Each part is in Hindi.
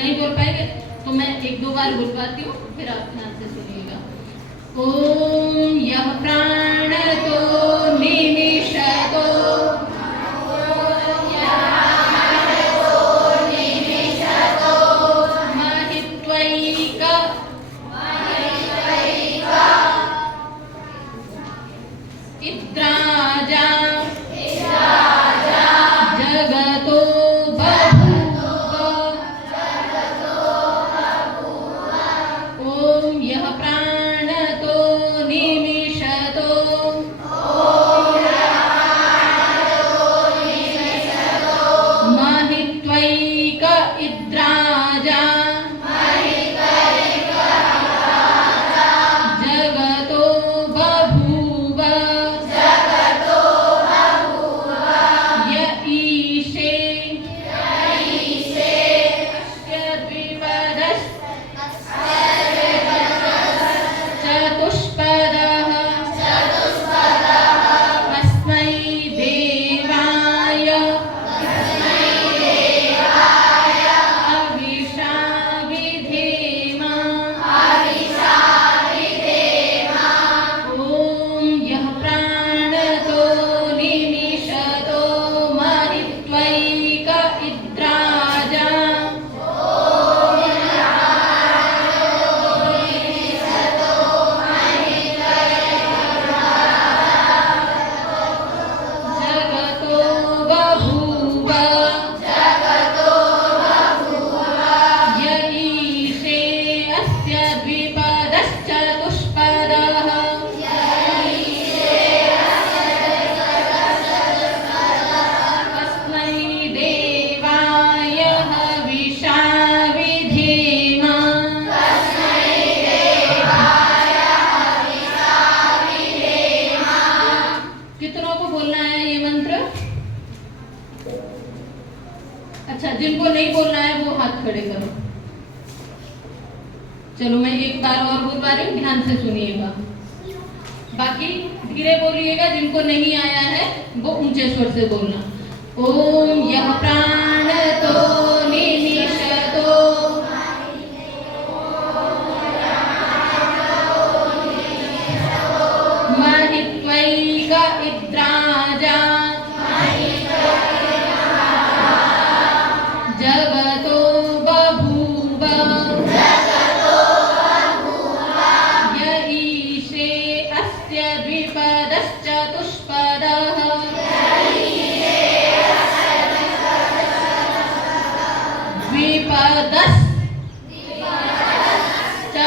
नहीं बोल पाएंगे तो मैं एक दो बार बुलवाती हूँ, फिर आप ध्यान से सुनिएगा। ओम यह प्राण तो निमिषतो महित्वैक इद्राजा जगतो बभूव। ओम यह प्राण तो निमिषतो महित्वैक इद्राजा जगतो बभूव। य ईशे द्विपदश्च चतुष्पदः तस्मै देवाय अविशा विधेम। ओम यह प्राण तो निमिषतो महित्वैक इद्राजा जगतो बभूव। य ईशे अस्य द्विपदश्चतुष्पदः तस्मै देवाय हविषा विधेम। कितनों को बोलना है ये मंत्र? अच्छा, जिनको नहीं बोलना है वो हाथ खड़े करो। चलो मैं एक बार और बोलवा रही हूँ, ध्यान से सुनिएगा। बाकी धीरे बोलिएगा, जिनको नहीं आया है वो ऊंचे स्वर से बोलना। ओम यह प्राण तो निमिषतो महित्वैक इद्राजा जगतो बभूव। य ईशे अस्य द्विपदश्चतुष्पदः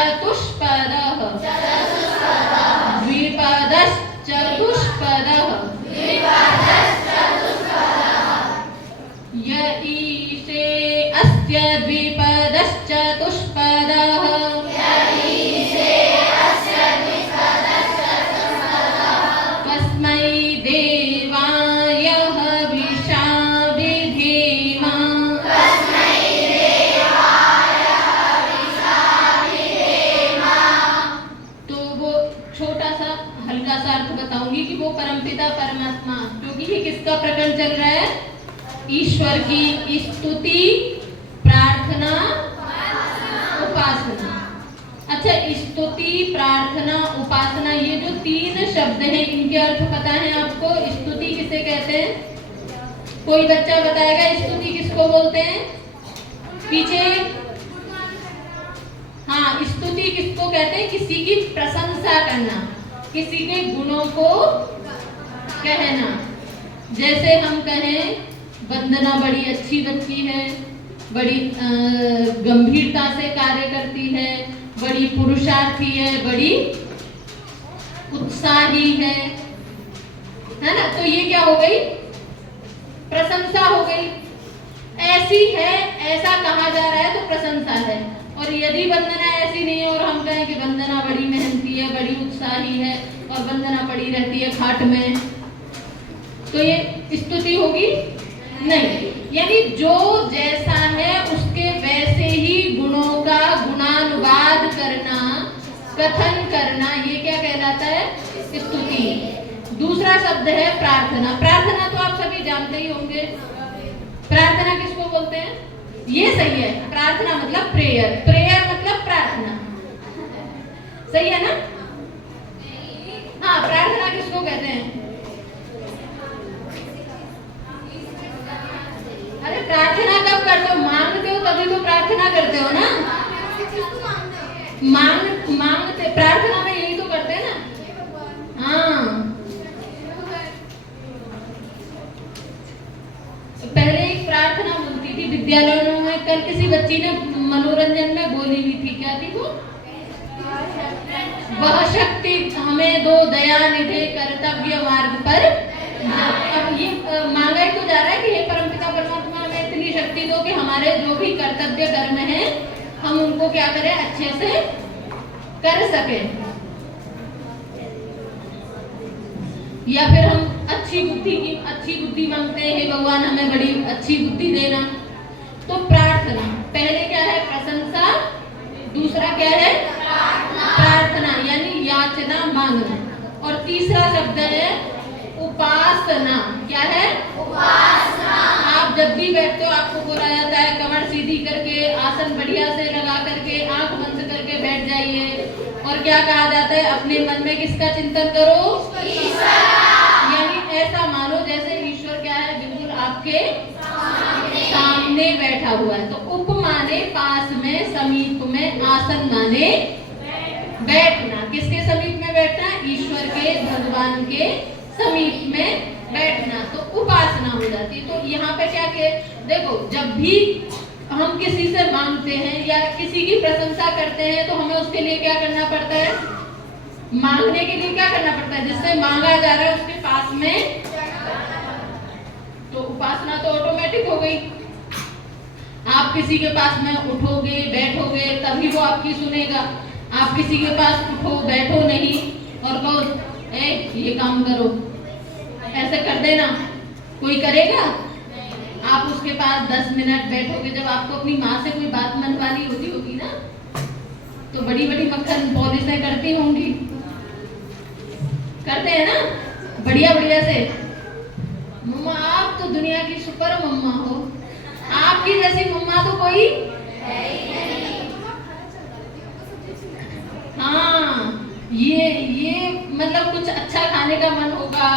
द्विपदश्चतुष्पदः द्विपदश्चतुष्पदः य ईशे अस्य द्विपदश्चतुष्पदः तस्मै देवाय हविषा विधेम। तो वो छोटा सा हल्का सा अर्थ बताऊंगी कि वो परमपिता परमात्मा, क्योंकि ये किसका प्रकरण चल रहा है? ईश्वर की स्तुति, प्रार्थना, उपासना। अच्छा, स्तुति, प्रार्थना, उपासना, ये जो तीन शब्द हैं इनके अर्थ पता है आपको? स्तुति किसे कहते हैं? कोई बच्चा बताएगा स्तुति किसको बोलते हैं? पीछे। हाँ, स्तुति किसको कहते हैं? किसी की प्रशंसा करना, किसी के गुणों को कहना। जैसे हम कहें वंदना बड़ी अच्छी बच्ची है, बड़ी गंभीरता से कार्य करती है, बड़ी पुरुषार्थी है, बड़ी उत्साही है ना? तो ये क्या हो गई? प्रशंसा हो गई। ऐसी है, ऐसा कहा जा रहा है तो प्रशंसा है। और यदि वंदना ऐसी नहीं है और हम कहें कि वंदना बड़ी मेहनती है, बड़ी उत्साही है और वंदना पड़ी रहती है खाट में, तो ये स्तुति होगी? नहीं। यानी जो जैसा है उसके वैसे ही गुणों का गुणानुवाद करना, कथन करना, ये क्या कहलाता है? स्तुति। दूसरा शब्द है प्रार्थना। प्रार्थना तो आप सभी जानते ही होंगे। प्रार्थना किसको बोलते हैं? ये सही है। प्रार्थना मतलब प्रेयर, प्रेयर मतलब प्रार्थना, सही है ना? हाँ, प्रार्थना किसको कहते हैं? अरे प्रार्थना कब करते हो? मांगते हो तभी तो प्रार्थना करते हो ना। मांगते प्रार्थना में यही तो करते हैं ना। हाँ, पहले एक प्रार्थना बोलती थी विद्यालयों में। कल किसी बच्ची ने मनोरंजन में बोली भी थी, क्या थी वो? वह शक्ति हमें दो दया निधे कर्तव्य मार्ग पर। अब ये मांगा ही तो जा रहा है कि हे परमपिता परमात्मा हमें इतनी शक्ति दो कि हमारे जो भी कर्तव्य कर्म है हम उनको क्या करें, अच्छे से कर सके, या फिर हम अच्छी बुद्धि मांगते हैं, हे भगवान हमें बड़ी अच्छी बुद्धि देना। तो प्रार्थना पहले क्या है? प्रशंसा, दूसरा क्या है? प्रार्थना यानी याचना, मांगना, और तीसरा शब्द है उपासना। क्या है? उपासना। आप जब भी बैठते हो आपको बोला जाता है कमर सीधी करके, आसन बढ़िया से लगा करके, आंख बंद करके बैठ जाइए, और क्या कहा जाता है? अपने मन में किसका चिंतन करो? ईश्वर। यानी ऐसा मानो जैसे ईश्वर क्या है? बिल्कुल आपके सामने बैठा हुआ है। तो उप माने पास में, समीप में, आसन माने बैठना। किसके समीप में बैठना? ईश्वर के, भगवान के समीप में बैठना, तो उपासना हो जाती है। तो यहाँ पे क्या के देखो, जब भी हम किसी से मांगते हैं या किसी की प्रशंसा करते हैं तो हमें उसके लिए क्या करना पड़ता है? मांगने के लिए क्या करना पड़ता है? जिससे मांगा जा रहा है उसके पास में, तो उपासना तो ऑटोमेटिक हो गई। आप किसी के पास में उठोगे, बैठोगे, तभी वो आपकी सुनेगा। आप किसी के पास उठो, बैठो नहीं और कहो ये काम करो, ऐसे कर देना, कोई करेगा? आप उसके पास 10 मिनट बैठोगे। जब आपको अपनी माँ से कोई बात मनवानी होगी ना, तो बड़ी बड़ी मक्खन पॉलिशें करती होंगी, करते हैं ना, बढ़िया बढ़िया से। मम्मा आप तो दुनिया की सुपर मम्मा हो, आपकी जैसी मम्मा तो कोई हाँ, ये मतलब कुछ अच्छा खाने का मन होगा,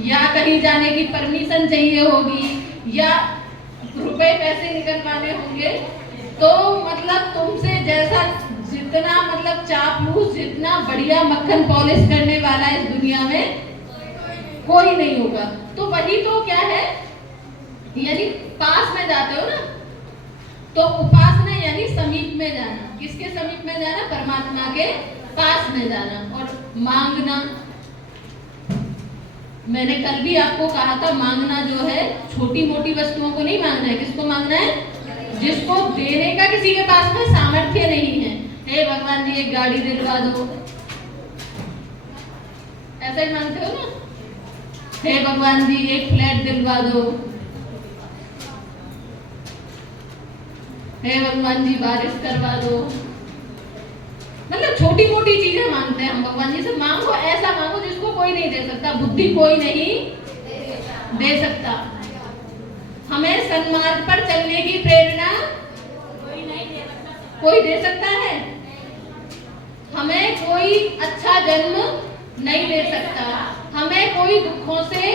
या कहीं जाने की परमिशन चाहिए होगी, या रुपए पैसे निकलवाने होंगे, तो मतलब तुमसे जैसा जितना मतलब चापलूस, जितना बढ़िया मक्खन पॉलिश करने वाला इस दुनिया में कोई नहीं होगा। तो वही तो क्या है, यानी पास में जाते हो ना, तो उपासना यानी समीप में जाना। किसके समीप में जाना? परमात्मा के पास में जाना। और मांगना, मैंने कल भी आपको कहा था, मांगना जो है छोटी मोटी वस्तुओं को नहीं मांगना है। किसको मांगना है? जिसको देने का किसी के पास में सामर्थ्य नहीं है। हे भगवान जी एक गाड़ी दिलवा दो, ऐसा ही मांगते हो ना। हे भगवान जी एक फ्लैट दिलवा दो, हे भगवान जी बारिश करवा दो। मतलब छोटी मोटी चीजें मांगते हैं हम भगवान जी से। मांगो, ऐसा मांगो जिसको कोई नहीं दे सकता, बुद्धि कोई नहीं दे सकता। हमें सन्मार्ग पर चलने की प्रेरणा कोई दे सकता है? हमें कोई अच्छा जन्म नहीं दे सकता, हमें कोई दुखों से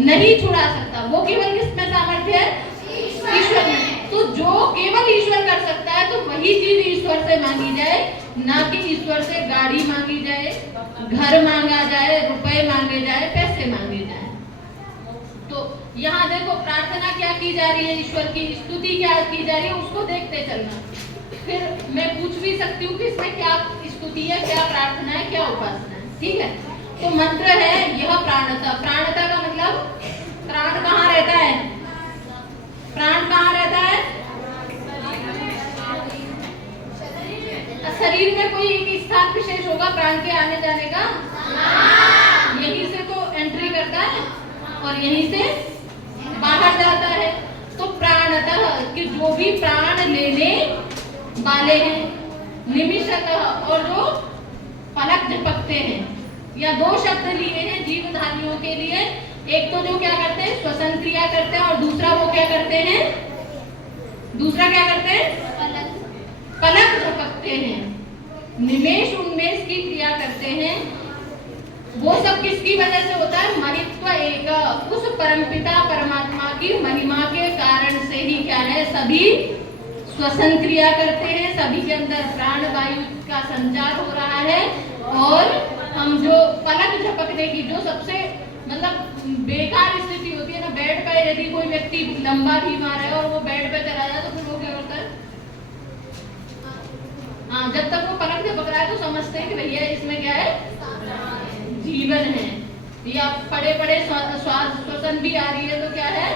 नहीं छुड़ा सकता। वो केवल किसमें सामर्थ्य है? ईश्वर में। तो जो केवल ईश्वर कर सकता है, तो वही चीज ईश्वर से मांगी जाए, ना कि ईश्वर से गाड़ी मांगी जाए, घर मांगा जाए, रुपए मांगे जाए, पैसे मांगे जाए। तो यहाँ देखो प्रार्थना क्या की जा रही है, ईश्वर की स्तुति क्या की जा रही है, उसको देखते चलना। फिर मैं पूछ भी सकती हूँ कि इसमें क्या स्तुति है, क्या प्रार्थना है, क्या उपासना है। ठीक है, तो मंत्र है यह प्राणता। प्राणता का मतलब प्राण कहाँ रहता है? प्राण कहाँ रहता है? शरीर में कोई एक स्थान विशेष होगा प्राण के आने जाने का? यहीं से तो एंट्री करता है और यहीं से बाहर जाता है। तो प्राणतः कि जो भी प्राण लेने वाले हैं, निमिषतः और जो पलक झपकते हैं, या दो शब्द लिए हैं जीवधारियों के लिए। एक तो जो क्या करते हैं, श्वसन क्रिया करते हैं, और दूसरा वो क्या करते हैं, दूसरा क्या करते हैं? पलक झपकते हैं। निमेष उन्मेष की क्रिया करते हैं। वो सब किसकी वजह से होता है? महित्व एक, उस परमपिता परमात्मा की महिमा के कारण से ही क्या है, सभी श्वसन क्रिया करते हैं, सभी के अंदर प्राण वायु का संचार हो रहा है। और हम जो पलक झपकने की जो सबसे मतलब बेकार स्थिति होती है ना, बेड पे यदि कोई व्यक्ति लंबा बीमार है और वो बेड पे चला जाए तो फिर वो क्या करता है? हाँ, जब तक वो पलक झपक रहा है तो समझते हैं कि भैया इसमें क्या है, जीवन है। या पड़े पड़े श्वास श्वसन भी आ रही है तो क्या है,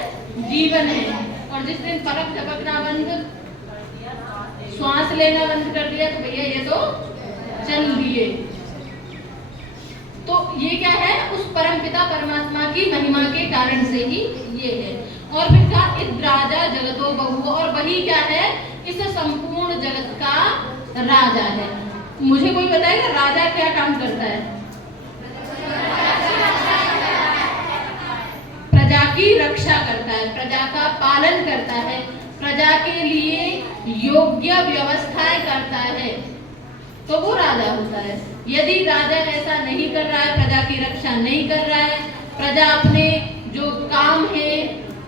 जीवन है। और जिस दिन पलक झपकना बंद, श्वास लेना बंद कर दिया तो भैया ये तो चल दिए। तो ये क्या है, उस परमपिता परमात्मा की महिमा के कारण से ही ये है। और फिर क्या, राजा जगतो बहु, और वही क्या है, इस संपूर्ण जगत का राजा है। मुझे कोई बताएगा राजा क्या काम करता है? प्रजा की रक्षा करता है, प्रजा का पालन करता है, प्रजा के लिए योग्य व्यवस्थाएं करता है, तो वो राजा होता है। यदि राजा ऐसा नहीं कर रहा है, प्रजा की रक्षा नहीं कर रहा है, प्रजा अपने जो काम है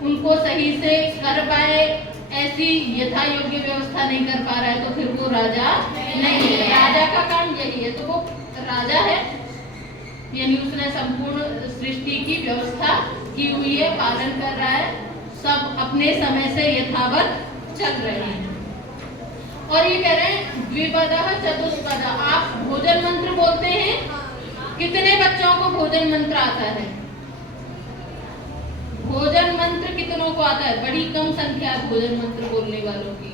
उनको सही से कर पाए, ऐसी यथा योग्य व्यवस्था नहीं कर पा रहा है, तो फिर वो राजा नहीं है। राजा का काम यही है, तो वो राजा है, यानी उसने संपूर्ण सृष्टि की व्यवस्था की हुई है, पालन कर रहा है, सब अपने समय से यथावत चल रहे हैं। और ये कह रहे हैं द्विपदः चतुष्पदः, आप भोजन मंत्र बोलते हैं, कितने बच्चों को भोजन मंत्र आता है? भोजन मंत्र कितनों को आता है? बड़ी कम संख्या है भोजन मंत्र बोलने वालों की।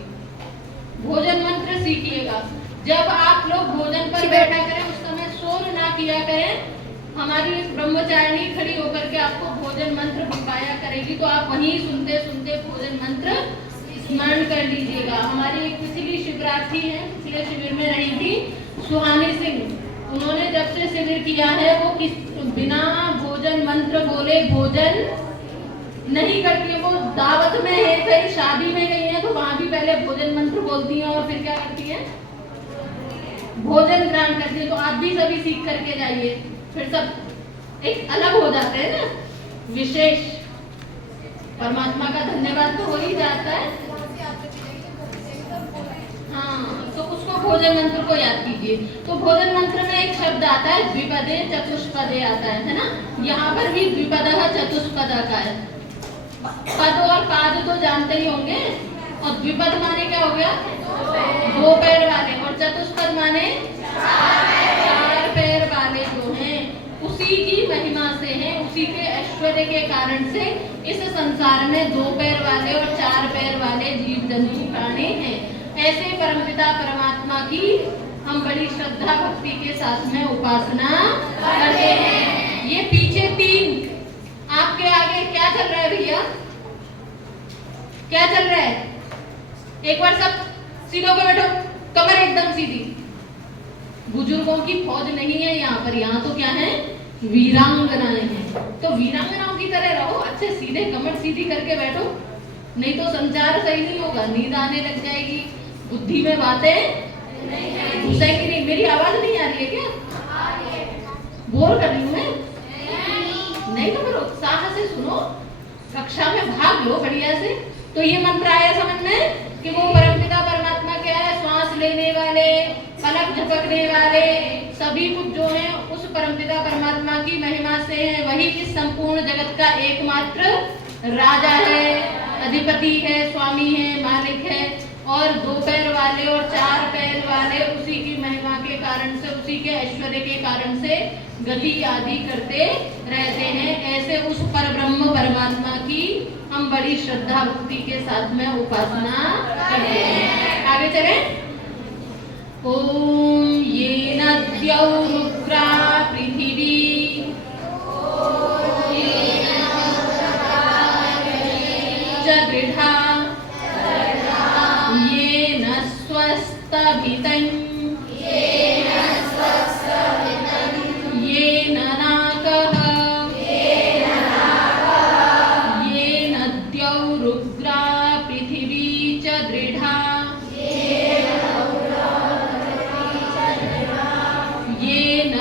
भोजन मंत्र सीखिएगा, जब आप लोग भोजन पर बैठा करें उस समय शोर ना किया करें। हमारी ब्रह्मचारिणी खड़ी होकर के आपको भोजन मंत्र बताया करेगी, तो आप वहीं सुनते सुनते भोजन मंत्र स्मरण कर लीजिएगा। हमारी एक पिछली शिवरात्रि है, पिछले शिविर में रही थी सुहानी सिंह, उन्होंने जब से शिविर किया है वो बिना भोजन मंत्र बोले भोजन नहीं करती है। वो दावत में है, कहीं शादी में गई है तो वहां भी पहले भोजन मंत्र बोलती है और फिर क्या करती है, भोजन ग्रहण करती है। तो आप भी सभी सीख करके जाइए, फिर सब एक अलग हो जाते हैं ना, विशेष। परमात्मा का धन्यवाद तो हो ही जाता है। हाँ, तो उसको भोजन मंत्र को याद कीजिए। तो भोजन मंत्र में एक शब्द आता है द्विपदे चतुष्पदे आता है ना, यहाँ पर भी द्विपदः चतुष्पदः का है। पद और पाद तो जानते ही होंगे, और द्विपद माने क्या हो गया, दो पैर वाले, और चतुष्पद माने चार पैर वाले जो हैं, उसी की महिमा से है, उसी के ऐश्वर्य के कारण से इस संसार में दो पैर वाले और चार पैर वाले जीव जंतु प्राणी हैं। ऐसे परमपिता परमात्मा की हम बड़ी श्रद्धा भक्ति के साथ में उपासना करते हैं। ये पीछे तीन, आपके आगे क्या चल रहा है भैया, क्या चल रहा है? एक बार सब सीधे होकर बैठो, कमर एकदम सीधी। बुजुर्गों की फौज नहीं है यहाँ पर, यहाँ तो क्या है, वीरांगनाएं हैं। तो वीरांगनाओं की तरह रहो, अच्छे सीधे कमर सीधी करके बैठो, नहीं तो संचार सही नहीं होगा, नींद आने लग जाएगी, बुद्धि में बातें घुसेंगी नहीं। मेरी आवाज नहीं आ रही है क्या? बोर कर रही हूँ मैं? नहीं तो फिर उत्साह से सुनो, कक्षा में भाग लो बढ़िया से। तो ये मंत्र आया समझ में कि वो परमपिता परमात्मा क्या है, श्वास लेने वाले, पलक झपकने वाले, सभी कुछ जो है उस परमपिता परमात्मा की महिमा से है। वही इस संपूर्ण जगत का एकमात्र राजा है, अधिपति है, स्वामी है, मालिक है। और दो पैर वाले और चार पैर वाले उसी की महिमा के कारण से, उसी के ऐश्वर्य के कारण से गति आदि करते रहते हैं। ऐसे उस परब्रह्म परमात्मा की हम बड़ी श्रद्धा भक्ति के साथ में उपासना करते हैं। आगे चले। ओम ये नद्यौ रुद्रा पृथिवी जगृहा ये न स्वस्तभितं ये न नाकः ये नद्यौ रुद्रा पृथिवी च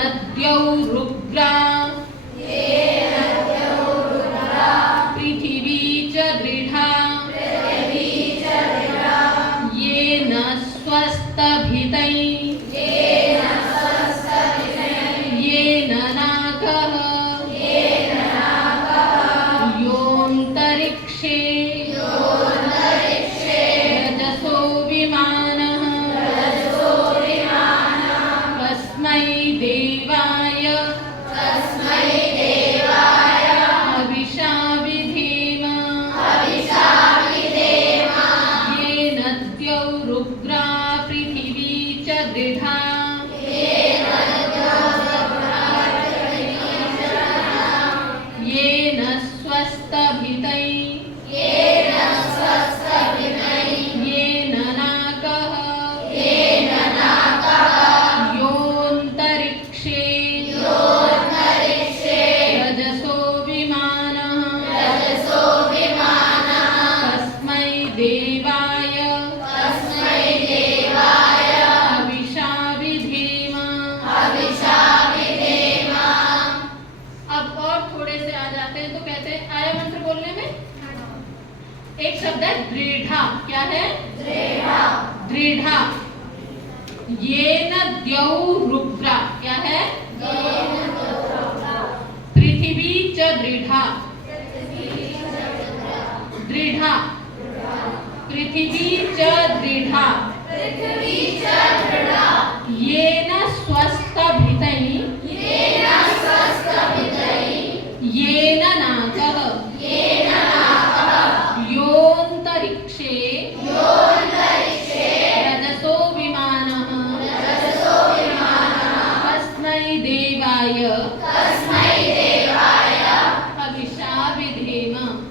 नद्यौ रुद्रा पृथिवी च दृढा येन स्वस्तभितै येन नागः योऽन्तरिक्षे रजसो विमानः तस्मै देवाय हविषा विधेम येन द्यौरुग्रा पृथिवी च दृढा येन स्वस्तभितै येन नाकः योऽन्तरिक्षे रजसो विमानः तस्मै देवाय हविषा विधेम। अब और थोड़े से आ जाते हैं तो कहते हैं आया मंत्र बोलने में एक शब्द है दृढ़ा। क्या है? दृढ़ा। येन द्यौरुग्रा। क्या है? पृथिवी च दृढ़ा। दृढ़ा। पृथिवी च दृढ़ा। येन स्वस्तभितै येन नाकः योऽन्तरिक्षे रजसो विमानः तस्मै देवाय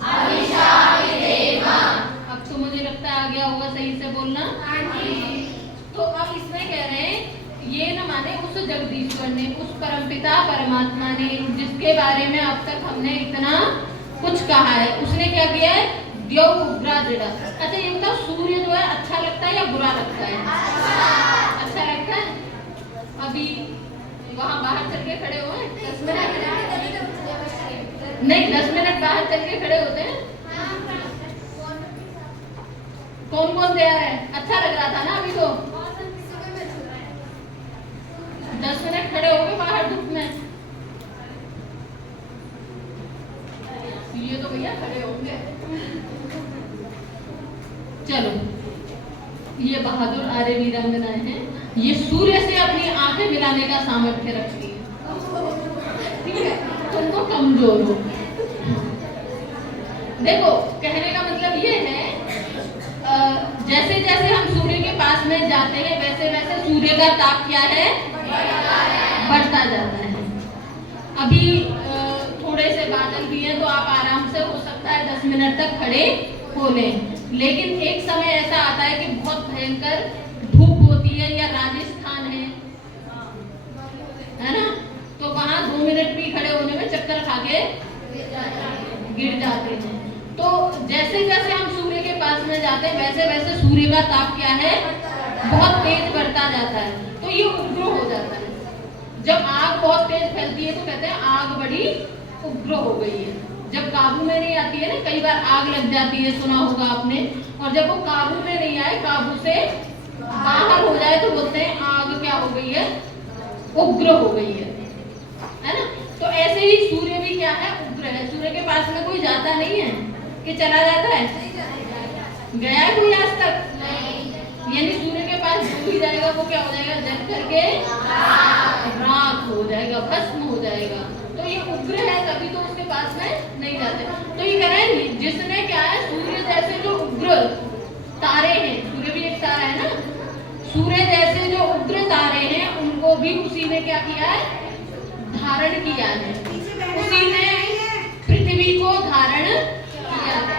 हविषा विधेम। अब तो मुझे लगता है आ गया होगा सही से बोलना। तो अब इसमें कह रहे हैं ये न माने उस जगदीश्वर ने, उस परमपिता परमात्मा ने जिसके बारे में अब तक हमने इतना कुछ कहा है, उसने क्या किया है? द्यौ उग्रा दृढ़ा। अच्छा ये बताओ सूर्य जो है अच्छा लगता है या बुरा लगता है? अच्छा लगता है। अभी वहाँ बाहर चल के खड़े हुए 10 मिनट नहीं 10 मिनट बाहर चल के खड़े होते हैं। कौन कौन तैयार है? अच्छा लग रहा था ना अभी तो 10 मिनट खड़े हो गए बाहर धूप में। ये तो भैया खड़े होंगे। चलो ये बहादुर आर्य वीरांगनाएं हैं। ये सूर्य से अपनी आंखें मिलाने का सामर्थ्य रखती है। ठीक है तुम तो कमजोर हो। देखो कहने का मतलब ये है जैसे जैसे हम सूर्य के पास में जाते हैं वैसे वैसे सूर्य का ताप क्या है? बढ़ता जाता है। अभी थोड़े से बादल भी हैं तो आप आराम से हो सकता है 10 मिनट तक खड़े हो लें, लेकिन एक समय ऐसा आता है कि बहुत भयंकर धूप होती है या राजस्थान है ना, तो वहाँ 2 मिनट भी खड़े होने में चक्कर खा के गिर जाते हैं। तो जैसे जैसे हम सूर्य के पास में जाते हैं वैसे वैसे सूर्य का ताप क्या है? बहुत तेज बढ़ता जाता है, तो ये उग्र हो जाता है। जब आग बहुत तेज फैलती है तो कहते हैं आग बड़ी उग्र हो गई है। जब काबू में नहीं आती है ना, कई बार आग लग जाती है, सुना होगा आपने, और जब वो काबू में नहीं आए, काबू से बाहर हो जाए तो बोलते हैं आग क्या हो गई है? उग्र हो गई है ना। तो ऐसे ही सूर्य भी क्या है? उग्र है। सूर्य के पास में कोई जाता नहीं है कि चला जाता है? गया है कोई आज तक? यानी सूर्य के पास जो भी जाएगा वो क्या हो जाएगा? जल करके राख हो जाएगा, भस्म हो जाएगा। तो ये उग्र है तभी तो उसके पास में नहीं जाते। तो ये कह रहे हैं जिसने क्या है? सूर्य जैसे जो उग्र तारे हैं, सूर्य भी एक तारा है ना, सूर्य जैसे जो उग्र तारे हैं उनको भी उसी ने क्या किया है? धारण किया है। उसी ने पृथ्वी को धारण किया है।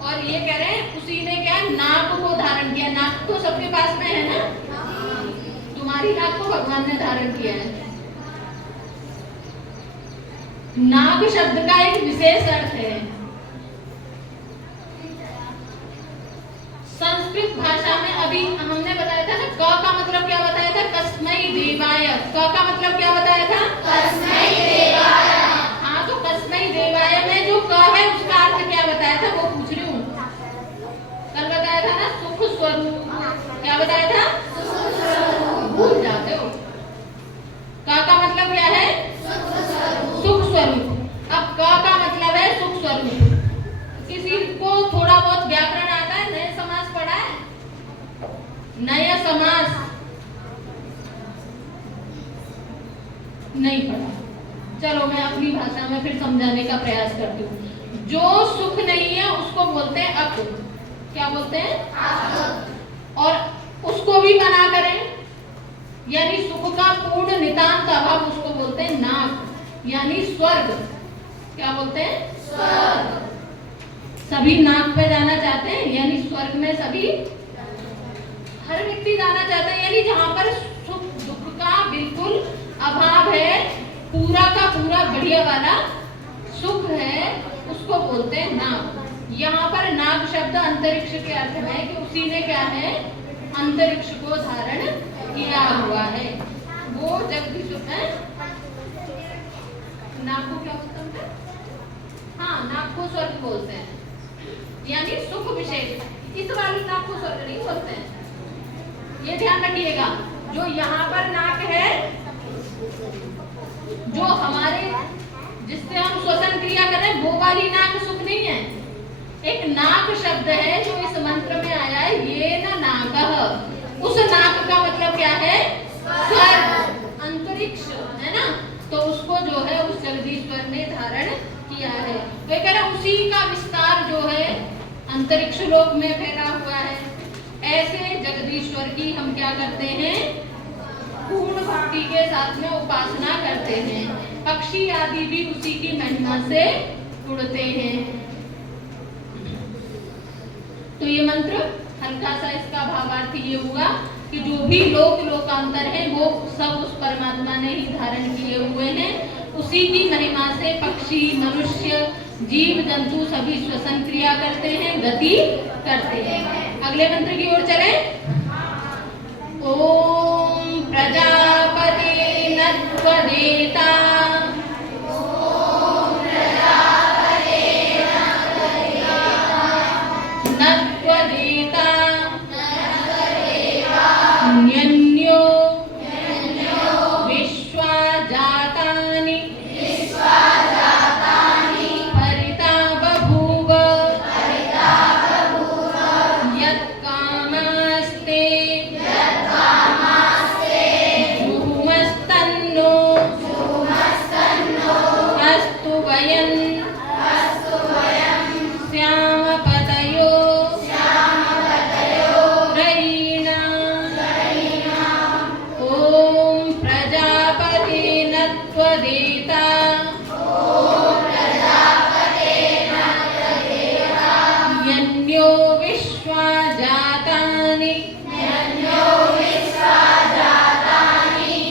और ये कह रहे हैं उसी ने क्या? नाक को धारण किया। नाक तो सबके पास में है ना, तुम्हारी नाक को भगवान ने धारण किया है। नाग शब्द का एक विशेष अर्थ है। संस्कृत भाषा में अभी हमने बताया था ना, क का मतलब क्या बताया था? कस्मै देवाय। क का मतलब क्या बताया था? नया समास नहीं पढ़ा। चलो मैं अपनी भाषा में फिर समझाने का प्रयास करती हूँ। जो सुख नहीं है उसको बोलते हैं अक। क्या बोलते हैं? अक। और उसको भी मना करें, यानी सुख का पूर्ण नितांत अभाव, उसको बोलते हैं नाक, यानी स्वर्ग। क्या बोलते हैं? स्वर्ग। सभी नाक पे जाना चाहते हैं, यानी स्वर्ग में सभी, हर व्यक्ति जाना चाहता है, यानी जहाँ पर सुख दुख का बिल्कुल अभाव है, पूरा का पूरा बढ़िया वाला सुख है, उसको बोलते हैं नाग। यहाँ पर नाग शब्द अंतरिक्ष के अर्थ में है कि उसी ने क्या है, अंतरिक्ष को धारण किया हुआ है। वो जगदीश है। नाग को क्या बोलते हैं? हाँ, नाग को स्वर्ग बोलते हैं, यानी सुख विशेष। इस वाली नाग को स्वर्ग नहीं बोलते हैं, ये ध्यान रखिएगा। जो यहाँ पर नाक है, जो हमारे जिससे हम श्वसन क्रिया कर रहे हैं, वो वाली नाक सुख नहीं है। एक नाक शब्द है जो इस मंत्र में आया है, ये ना नाक, उस नाक का मतलब क्या है? स्वर्ग, अंतरिक्ष है ना। तो उसको जो है उस जगदीश्वर ने धारण किया है। तो कह रहा उसी का विस्तार जो है अंतरिक्ष लोक में फैला हुआ है। ऐसे जगदीश्वर की हम क्या करते हैं? पूर्ण भक्ति के साथ में उपासना करते हैं। पक्षी आदि भी उसी की महिमा से उड़ते हैं। तो ये मंत्र हल्का सा इसका भावार्थ ये हुआ कि जो भी लोक लोकांतर है वो सब उस परमात्मा ने ही धारण किए हुए हैं। उसी की महिमा से पक्षी, मनुष्य, जीव जंतु सभी श्वसन क्रिया करते हैं, गति करते हैं। अगले मंत्र की ओर चले। ओम प्रजापति नत्वदेता न्यन्यो विश्वा जातानि परिता बभूव यत्कामास्ते जुहुमस्तन्नो अस्तु वयं श्यामपतयो ओम प्रजापति नत्वदेता यन्यो विश्वा जातानि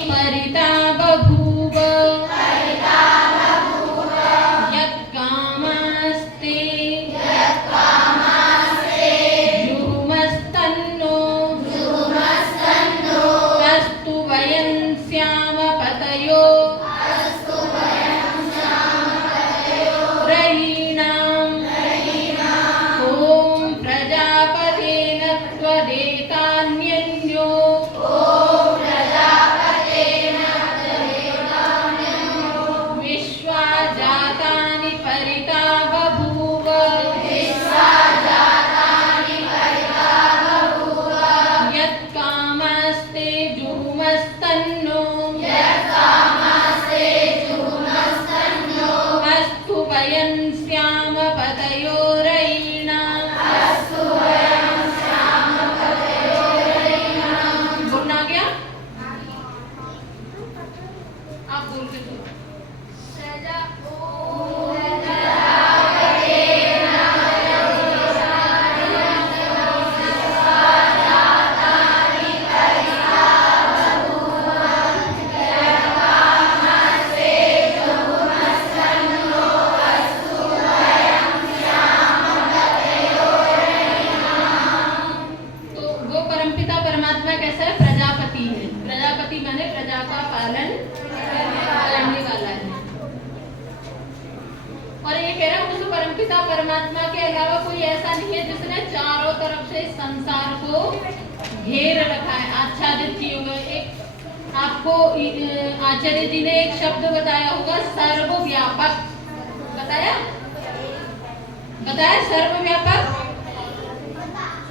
परिता बभूव यत्कामास्ते जुहुमस्तन्नो अस्तु वयं श्यामपतयो रयीणाम्। ओम प्रजापते नत्वदेतान्यन्यो विश्वा जातानि परिता बभूव यत्कामास्ते जुहुमस्तन्नो अस्तु वयं श्यामपतयो रयीणाम्। बोलना आ गया? आप बोल के सुनो। तो वो परमपिता परमात्मा कैसा है? प्रजापति है। प्रजापति माने प्रजा का पालन करने वाला है। और ये कह रहा है उस परमपिता परमात्मा के अलावा कोई ऐसा नहीं है जिसने चारों तरफ से संसार को घेर रखा है, आच्छादित किए हुए। एक आपको आचार्य जी ने एक शब्द बताया होगा, सर्वव्यापक। बताया सर्वव्यापक।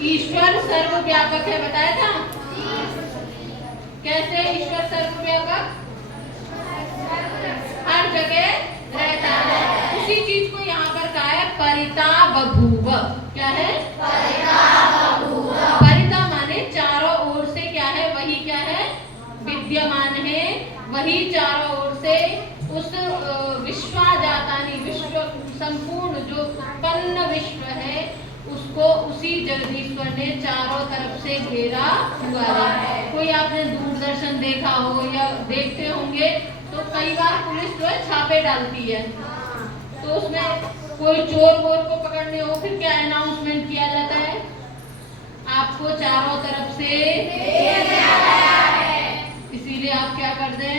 ईश्वर सर्वव्यापक है, बताया था। कैसे ईश्वर सर्वव्यापक? हर जगह रहता है। उसी चीज को यहाँ पर कहा है परिता बभूव। क्या है? परिता बभूव। परिता माने चारों ओर से क्या है? वही क्या है? विद्यमान है। वही चारों ओर से उस विश्वाजातानि, विश्व संपूर्ण जो उत्पन्न विश्व है उसको उसी जगदीश्वर ने चारों तरफ से घेरा हुआ है। कोई आपने दूरदर्शन देखा हो या देखते होंगे तो कई बार पुलिस जो है छापे डालती है, तो उसमें कोई चोर वोर को पकड़ने हो फिर क्या अनाउंसमेंट किया जाता है? आपको चारों तरफ से इसीलिए आप क्या कर दें?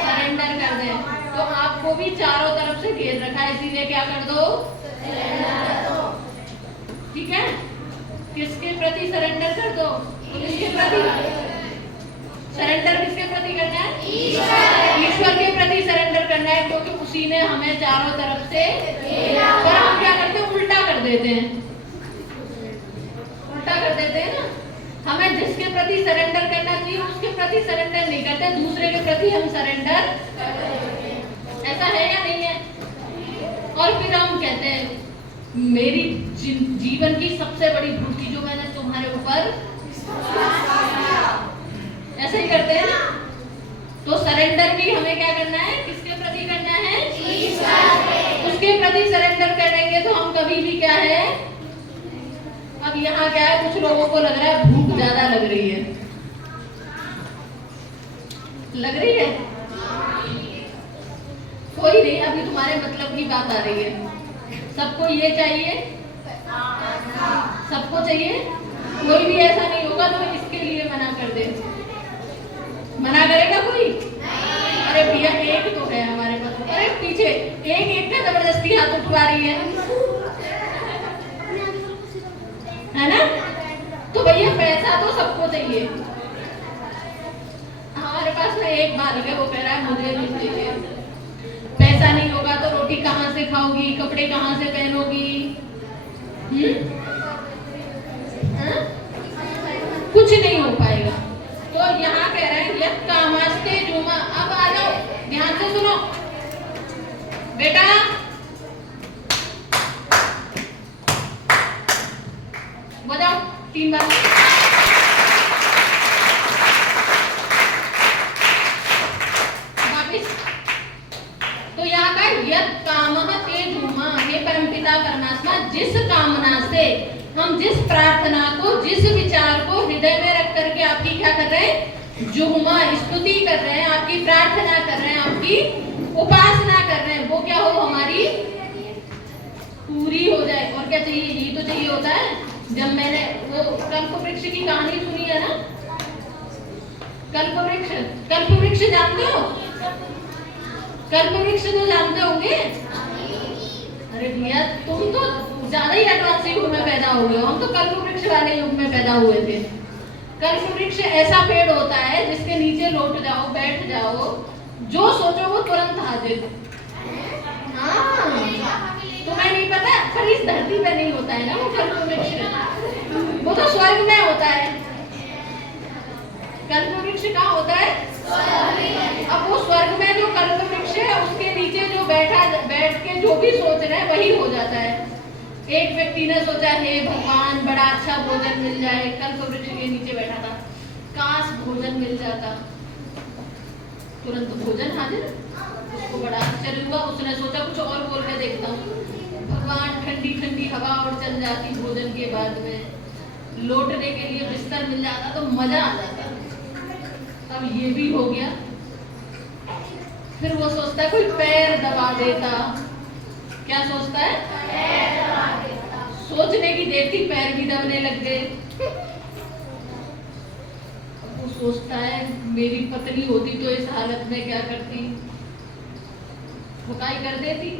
सरेंडर कर दें। तो आपको भी चारों तरफ से घेर रखा है, इसीलिए क्या कर दो? ठीक है। किसके प्रति सरेंडर कर दो? पुलिस के प्रति। सरेंडर किसके प्रति करना है? ईश्वर के प्रति सरेंडर करना है, क्योंकि उसी ने हमें चारों तरफ से। पर हम क्या करते हैं? उल्टा कर देते हैं। उल्टा कर देते हैं ना। हमें जिसके प्रति सरेंडर करना चाहिए उसके प्रति सरेंडर नहीं करते, दूसरे के प्रति हम सरेंडर। ऐसा है या नहीं है? और फिर हम कहते हैं मेरी जीवन की सबसे बड़ी भूल थी जो मैंने तुम्हारे ऊपर। ऐसे ही करते हैं ना। तो सरेंडर भी हमें क्या करना है? किसके प्रति करना है? ईश्वर। उसके प्रति सरेंडर करेंगे तो हम कभी भी क्या है? अब यहाँ क्या है, कुछ लोगों को लग रहा है भूख ज्यादा लग रही है। लग रही है? कोई नहीं, अभी तुम्हारे मतलब की बात आ रही है। सबको ये चाहिए? सबको चाहिए? कोई भी ऐसा नहीं होगा तो इसके लिए मना कर दे। मना करेगा कोई? अरे भैया एक तो है हमारे पास। अरे पीछे एक का जबरदस्ती हाथ उठवा रही है ना? तो भैया पैसा तो सबको चाहिए। हमारे पास में एक बालक है, वो कह रहा है मुझे नहीं चाहिए। पैसा नहीं होगा तो रोटी कहाँ से खाओगी? कपड़े कहाँ से पहनोगी? कुछ नहीं हो पाएगा। तो यहाँ कह रहे हैं यत् कामास्ते जुमा। अब आ जाओ, ध्यान से सुनो बेटा। बजाओ 3 बार। वापिस। तो यहाँ का यत् कामः ते जुमा। हे परमपिता परमात्मा, जिस कामना से हम जिस प्रार्थना को, जिस विचार को हृदय में रख करके आपकी क्या कर रहे हैं? जुमा, स्तुति कर रहे हैं, आपकी प्रार्थना कर रहे हैं, आपकी उपासना कर रहे हैं, वो क्या हो? हमारी पूरी हो जाए। और क्या चाहिए? यही तो चाहिए होता है। जब मैंने वो कल्पवृक्ष की कहानी सुनी है ना, कल्पवृक्ष जानते हो? कल्पवृक्ष तो जानते होंगे। अरे भैया तुम तो ज्यादा ही एडवांस युग में पैदा हो गए हो, हम तो कल्पवृक्ष वाले युग में पैदा हुए थे। कल्पवृक्ष ऐसा पेड़ होता है जिसके नीचे लौट जाओ, बैठ जाओ, जो सोचो वो तुरंत हाजिर। हाँ, तुम्हें नहीं पता? पर इस धरती पे नहीं होता है ना वो कल्पवृक्ष, वो तो स्वर्ग में होता है। कल्पवृक्ष कहाँ होता है? अब वो स्वर्ग में जो कल्पवृक्ष है उसके नीचे जो बैठ के जो भी सोच रहे हैं वही हो जाता है। एक व्यक्ति ने सोचा हे भगवान बड़ा अच्छा भोजन मिल जाए, कल्पवृक्ष के नीचे बैठा था, काश भोजन मिल जाता, तुरंत भोजन हाजिर। उसको बड़ा आश्चर्य हुआ, उसने सोचा कुछ और बोल के देखता हूँ। भगवान ठंडी ठंडी हवा और चल जाती भोजन के बाद में, लौटने के लिए बिस्तर मिल जाता तो मजा आ जाता। अब ये भी हो गया। फिर वो सोचता है कोई पैर दबा देता। क्या सोचता है? पैर दबा देता। सोचने की देर थी, पैर भी दबने लग गए। अब वो सोचता है मेरी पत्नी होती तो इस हालत में क्या करती? खुदाई कर देती।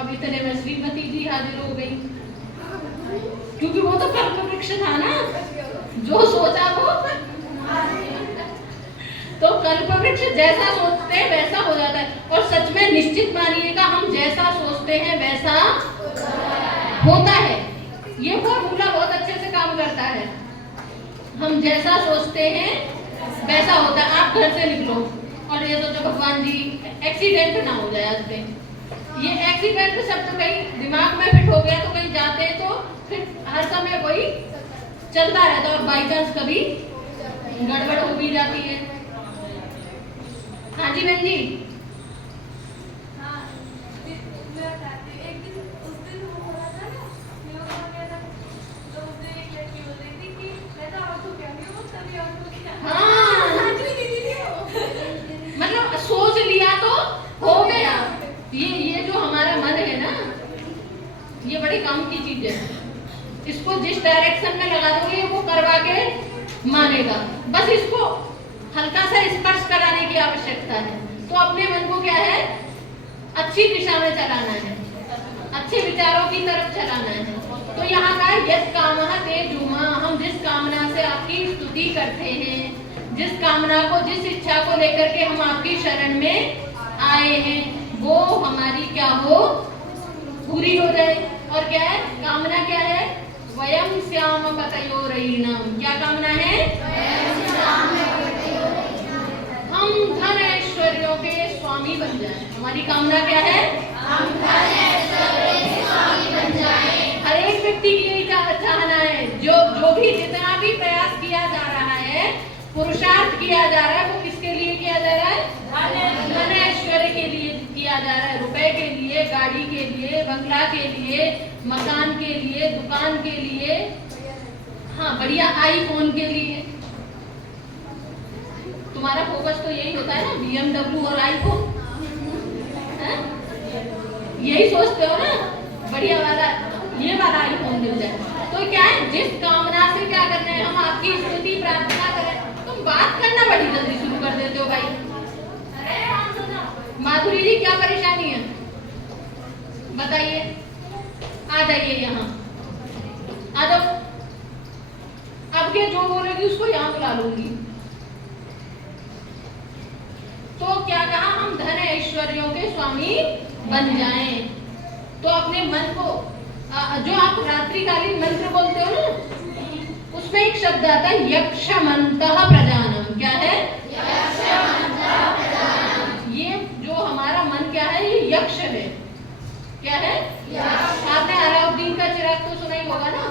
अब इतने में श्रीमती जी हाजिर हो गई, क्योंकि वो तो कल्पवृक्ष था ना, जो सोचा वो। तो कल्पवृक्ष जैसा सोचते हैं वैसा हो जाता है। और सच में निश्चित मानिएगा, हम जैसा सोचते हैं वैसा होता है। ये फॉर्मूला बहुत अच्छे से काम करता है। हम जैसा सोचते हैं वैसा होता है। आप घर से निकलो और ये सोचो भगवान जी एक्सीडेंट ना हो जाए आज पे। ये एक्सीडेंट शब्द कहीं दिमाग में फिट हो गया तो कहीं जाते हैं तो फिर हर समय कोई चलता रहता है और बाई चांस कभी गड़बड़ हो भी जाती है। हाँ जी बहन जी। मतलब सोच लिया तो हो गया। ये जो हमारा मन है ना, ये बड़े काम की चीज है। इसको जिस डायरेक्शन में लगा दोगे वो करवा के मानेगा। बस इसको हल्का सा स्पर्श कराने की आवश्यकता है। तो अपने मन को क्या है, अच्छी दिशा में चलाना है, अच्छे विचारों की तरफ चलाना है। तो यहाँ का यद कामः ते जुमा, हम जिस कामना से आपकी स्तुति करते हैं, जिस कामना को, जिस इच्छा को लेकर के हम आपकी शरण में आए हैं, वो हमारी क्या हो, पूरी हो जाए। और क्या है कामना, क्या है, वयम श्याम पतयोरयिणाम। क्या कामना है, हम धन ऐश्वर्यों के स्वामी बन जाएं। हमारी कामना क्या है, हम धन ऐश्वर्य के स्वामी बन जाएं। हर एक व्यक्ति की यही चाहना है। जो भी जितना भी प्रयास किया जा रहा है, पुरुषार्थ किया जा रहा है, वो किसके लिए किया जा रहा है, धन ऐश्वर्य के लिए किया जा रहा है। रुपए के लिए, गाड़ी के लिए, बंगला के लिए, मकान के लिए, दुकान के लिए, हाँ बढ़िया आईफोन के लिए। तुम्हारा फोकस तो यही होता है ना, BMW और आईफोन, यही सोचते हो ना, बढ़िया वाला, ये वाला आईफोन मिल जाए। तो क्या है, जिस कामना से क्या करना है, हम आपकी स्तुति प्रार्थना करें। तुम बात करना बड़ी जल्दी शुरू कर देते हो भाई। माधुरी जी क्या परेशानी है बताइए, आ जाइए यहाँ, आ जाओ। अब के जो बोलेगी उसको यहाँ बुला लूंगी। तो क्या कहा, हम धन ऐश्वर्यों के स्वामी बन जाएं। तो अपने मन को, जो आप रात्रिकालीन मंत्र बोलते हो ना, उसमें एक शब्द आता है यक्षमन्तः प्रजानम। क्या है, यक्षमन्तः प्रजानम। ये जो हमारा मन क्या है, ये यक्ष है। क्या है, यक्ष। आपने अलाउद्दीन का चिराग तो सुना ही होगा ना।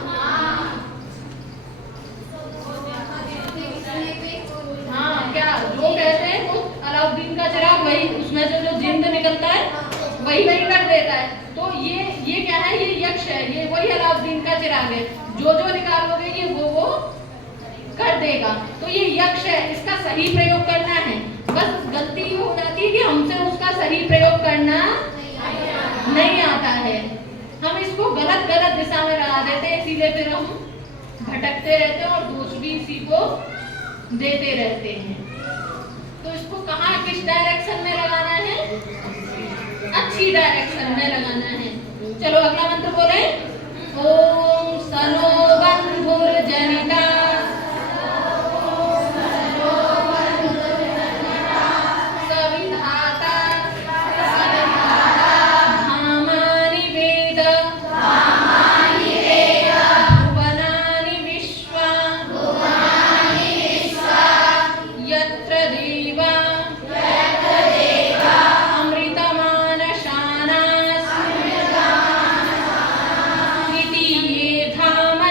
हाँ, क्या जो कहते हैं वो अलाउद्दीन का चिराग, वही उसमें से जो जिंद निकलता है वही कर देता है। तो ये क्या है, ये यक्ष है, ये वही अलाउद्दीन का चिराग है। जो निकालोगे ये वो कर देगा। तो ये यक्ष है, इसका सही प्रयोग करना है। बस गलती हो जाती है कि हमसे उसका सही प्रयोग करना नहीं आता है। हम इसको गलत दिशा में लगा देते हैं, इसीलिए फिर हम भटकते रहते हैं और दोष भी इसी को देते रहते हैं। तो इसको कहाँ, किस डायरेक्शन में लगाना है, अच्छी डायरेक्शन में लगाना है। चलो अगला मंत्र बोले, ओम सनो बंधुर्जनिता सविधाता धामानि वेद भुवनानि विश्वा यत्र देवा अमृतमानशानाः इति ये धाम